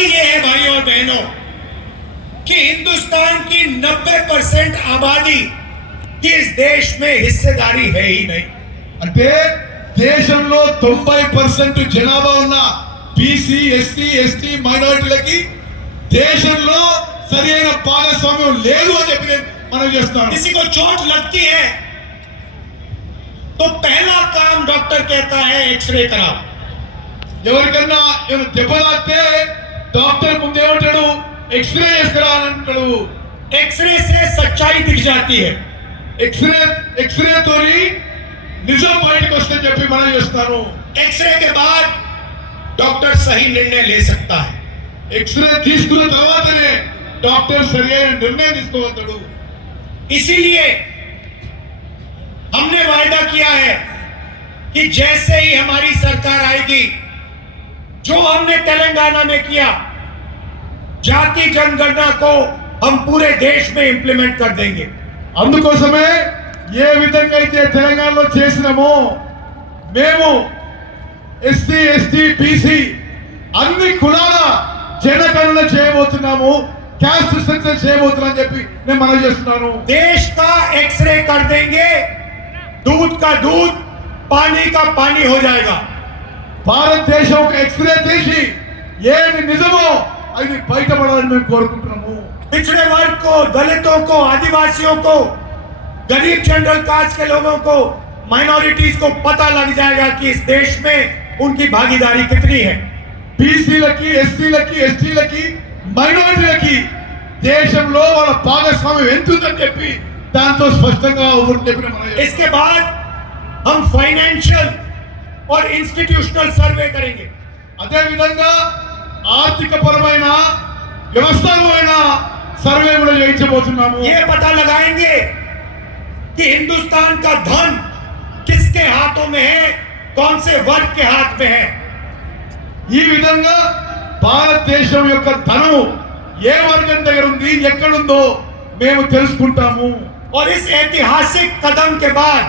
सच्चाई ये है भाई और बहनों कि हिंदुस्तान की 90 परसेंट आबादी की इस देश में हिस्सेदारी है ही नहीं అంటే దేశంలో తొంభై పర్సెంట్ జనాభా ఉన్న బీసీ ఎస్సీ ఎస్టీ మైనారిటీలకి దేశంలో సరైన భాగస్వామ్యం లేదు అని చెప్పి నేను మనం చేస్తున్నాను किसी को चोट लगती है तो पहला काम डॉक्टर कहता है एक्सरे कराओ ఎవరికన్నా ఏమైనా దెబ్బ తాకితే డాక్టర్ ముందేమంటాడు ఎక్స్రే చేసుకురా అని అంటాడు एक्सरे से सच्चाई दिख जाती है ఎక్స్రే ఎక్స్రే తోని నిజం బయటకు వస్తే చెప్పి మనం చేస్తాను एक्सरे के बाद डॉक्टर सही निर्णय ले सकता है ఎక్స్రే తీసుకున్న తర్వాతనే డాక్టర్ సరైన నిర్ణయం తీసుకోగలుగుతాడు इसीलिए हमने वायदा किया है कि जैसे ही हमारी सरकार आएगी जो हमने तेलंगाना में किया जाति जनगणना को हम पूरे देश में इंप्लीमेंट कर देंगे అందుకోసమే ఏ విధంగా అయితే తెలంగాణలో చేసినామో మేము ఎస్సీ ఎస్టీ బీసీ అన్ని కులాల జనగణన చేయబోతున్నాము క్యాస్ట్ సెన్సర్ చేయబోతున్నాం చెప్పి నేను మనం చేస్తున్నాను देश का एक्सरे कर देंगे दूध का दूध पानी का पानी हो जाएगा భారతదేశం ఒక ఎక్స్రే తీసి ఏది నిజమో అది బయటపడాలని మేము కోరుకుంటున్నాము पिछड़े वर्ग को दलितों को आदिवासियों को गरीब जनरल कास्ट के लोगों को माइनॉरिटीज को पता लग जाएगा कि इस देश में उनकी भागीदारी कितनी है బీసీలకి ఎస్సీలకి ఎస్టీలకి మైనారిటీలకి దేశంలో వాళ్ళ భాగస్వామ్యం ఎంత ఉందని చెప్పి దాంతో స్పష్టంగా ఒకటి చెప్పిన మనం చేస్తున్నాం. इसके बाद हम फाइनेंशियल और इंस्टीट्यूशनल सर्वे करेंगे అదే విధంగా ఆర్థిక పరమైన వ్యవస్థాపరమైన సర్వే కూడా చేయించబోతున్నాము ये पता लगाएंगे कि हिंदुस्तान का धन किसके हाथों में है कौन से वर्ग के हाथ में है ఈ విధంగా భారతదేశం యొక్క ధనం ఏ వర్గం దగ్గర ఉంది ఎక్కడుందో మేము తెలుసుకుంటాము और इस ऐतिहासिक कदम के बाद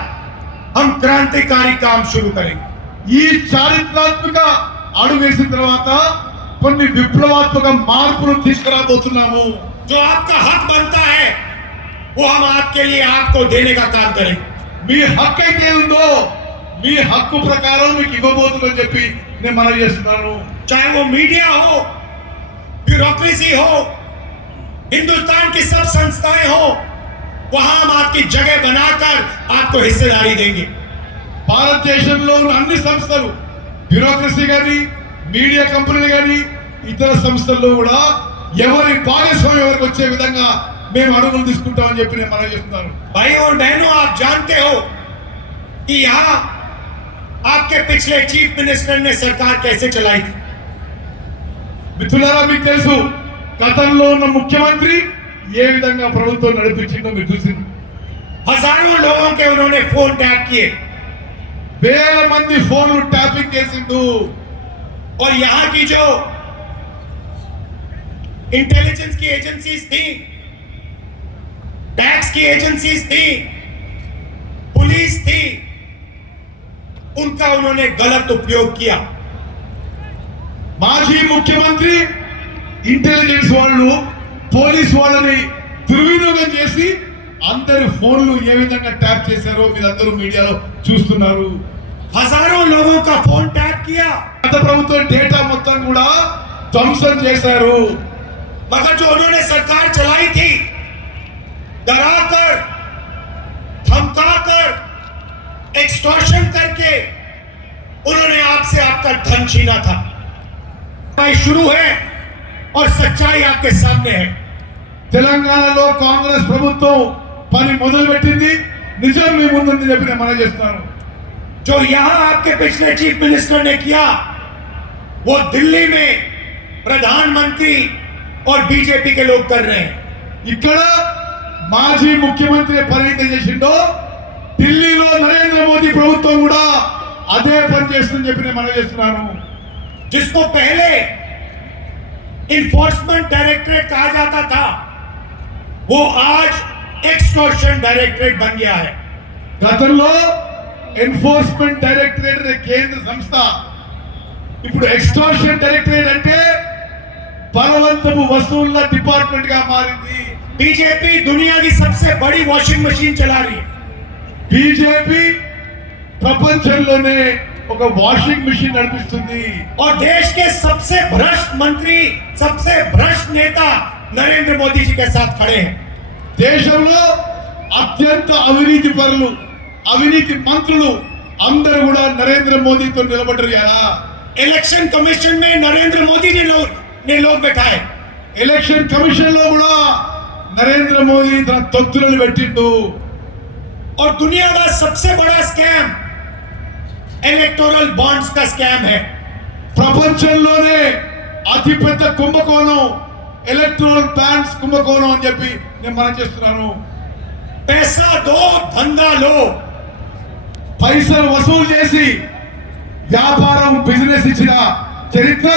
हम क्रांतिकारी काम शुरू करेंगे ఈ చారిత్రాత్మక అడుగు వేసిన తర్వాత కొన్ని విప్లవాత్మక మార్పులు తీసుకురాబోతున్నాము जो आपका हक बनता है वो हम आपके लिए आपको देने का काम करेंगे మీ హక్కు అయితే ఉందో మీ హక్కు ప్రకారం మీకు ఇవ్వబోతుందని చెప్పి నేను మనం చేస్తున్నాను चाहे वो मीडिया हो ब्यूरोक्रेसी हो हिंदुस्तान की सब संस्थाएं हो वहां हम आपकी जगह बनाकर आपको हिस्सेदारी देंगे భారతదేశంలో ఉన్న అన్ని సంస్థలు బ్యూరోక్రసీ కానీ మీడియా కంపెనీలు కానీ ఇతర సంస్థల్లో కూడా ఎవరి భాగస్వామ్యం ఎవరికి వచ్చే విధంగా మేము అడుగులు తీసుకుంటామని చెప్పి నేను మనం చేస్తున్నాను भाई और बहनों आप जानते हो कि यहाँ आपके पिछले चीफ मिनिस्टर ने सरकार कैसे चलाई थी మిత్రులారా మీకు తెలుసు గతంలో ఉన్న ముఖ్యమంత్రి ఏ విధంగా ప్రభుత్వం నడిపించిందో మీరు చూసింది हजारों लोगों के उन्होंने फोन टैप किए వేల మంది ఫోన్లు ట్యాపింగ్ చేసిండు और यहाँ की जो इंटेलिजेंस की एजेंसीज थी टैक्स की एजेंसीज थी पुलिस थी उनका उन्होंने गलत उपयोग किया మాజీ ముఖ్యమంత్రి ఇంటెలిజెన్స్ వాళ్ళు పోలీస్ వాళ్ళని దుర్వినియోగం చేసి అందరి ఫోన్లు ఏ విధంగా ట్యాప్ చేశారో మీరందరూ మీడియాలో చూస్తున్నారు हजारों लोगों का फोन टैप किया గత ప్రభుత్వం డేటా మొత్తం కూడా ధ్వంసం చేశారు मगर जो उन्होंने सरकार चलाई थी डराकर धमकाकर एक्सटॉर्शन करके उन्होंने आपसे आपका धन छीना था भाई शुरू है और सच्चाई आपके सामने है తెలంగాణలో కాంగ్రెస్ ప్రభుత్వం పని మొదలు పెట్టింది నిజం మీ ముందుంది చెప్పి నేను మనం చేస్తున్నాను जो यहां आपके पिछले चीफ मिनिस्टर ने किया वो दिल्ली में प्रधानमंत्री और बीजेपी के लोग कर रहे हैं ఇక్కడ మాజీ ముఖ్యమంత్రి పని అయితే చేసిండో ఢిల్లీలో నరేంద్ర మోదీ ప్రభుత్వం కూడా అదే పని చేస్తుందని చెప్పి నేను మనం చేస్తున్నాను जिसको पहले इन्फोर्समेंट डायरेक्टरेट कहा जाता था वो आज एक्सटॉर्शन डायरेक्टरेट बन गया है గతంలో ఎన్ఫోర్స్మెంట్ డైరెక్టరేట్ అనే కేంద్ర సంస్థ ఇప్పుడు ఎక్స్టార్షన్ డైరెక్టరేట్ అంటే బలవంతపు వస్తువుల డిపార్ట్మెంట్ గా మారింది बीजेपी दुनिया की सबसे बड़ी वॉशिंग मशीन चला रही है బీజేపీ ప్రపంచంలోనే ఒక వాషింగ్ మిషన్ నడిపిస్తుంది और देश के सबसे भ्रष्ट मंत्री सबसे भ्रष्ट नेता नरेंद्र मोदी जी के साथ खड़े हैं దేశంలో అత్యంత అవినీతి పరులు అవినీతి మంత్రులు అందరూ కూడా నరేంద్ర మోదీతో నిలబడ్డారు కదా इलेक्शन कमीशन में नरेंद्र मोदी ने लोग ने लोग बैठाए ఎలక్షన్ కమిషన్ లో కూడా నరేంద్ర మోదీ తన తొత్తులను పెట్టిండు और दुनिया का सबसे बड़ा स्कैम इलेक्टोरल बॉन्ड्स का स्कैम है ప్రపంచంలోనే అతిపెద్ద కుంభకోణం ఎలక్ట్రాల్ బ్యాంక్స్ కుంభకోణం అని చెప్పి నేను మనం చేస్తున్నాను पैसा दो धंधा लो పైసలు వసూలు చేసి వ్యాపారం బిజినెస్ ఇచ్చిన చరిత్ర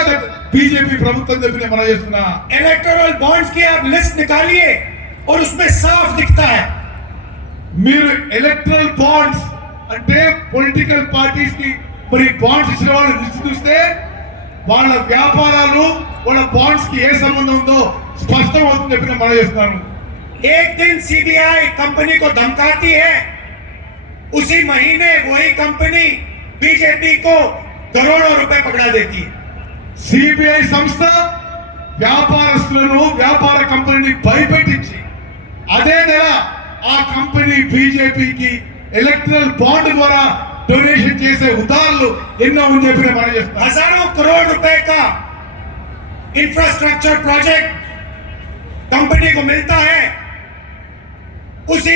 బీజేపీ ప్రభుత్వం చెప్పి నేను మనం చేస్తున్నా इलेक्टोरल बॉन्ड्स की आप लिस्ट निकालिए और उसमें साफ दिखता है మీరు ఎలక్ట్రల్ బాండ్స్ అంటే పొలిటికల్ పార్టీస్ కి మరి బాండ్స్ ఇచ్చిన వాళ్ళు లిస్ట్ చూస్తే వాళ్ళ వ్యాపారాలు వాళ్ళ బాండ్స్ కి ఏ సంబంధం ఉందో స్పష్టం అవుతుంది చెప్పి నేను మనం చేస్తున్నాను एक दिन सीबीआई कंपनी को धमकाती है उसी महीने वही कंपनी बीजेपी को करोड़ों रुपए पकड़ा देती है సిబిఐ సంస్థ వ్యాపారస్తులను వ్యాపార కంపెనీని భయపెట్టించి అదే నెల ఆ కంపెనీ బీజేపీకి ఎలక్ట్రల్ బాండ్ ద్వారా డొనేషన్ చేసే ఉదాహరణలు ఎన్నో ఉంది చెప్పి నేను మనం చేస్తున్నాను हजारों करोड़ रुपए का इंफ्रास्ट्रक्चर प्रोजेक्ट कंपनी को मिलता है उसी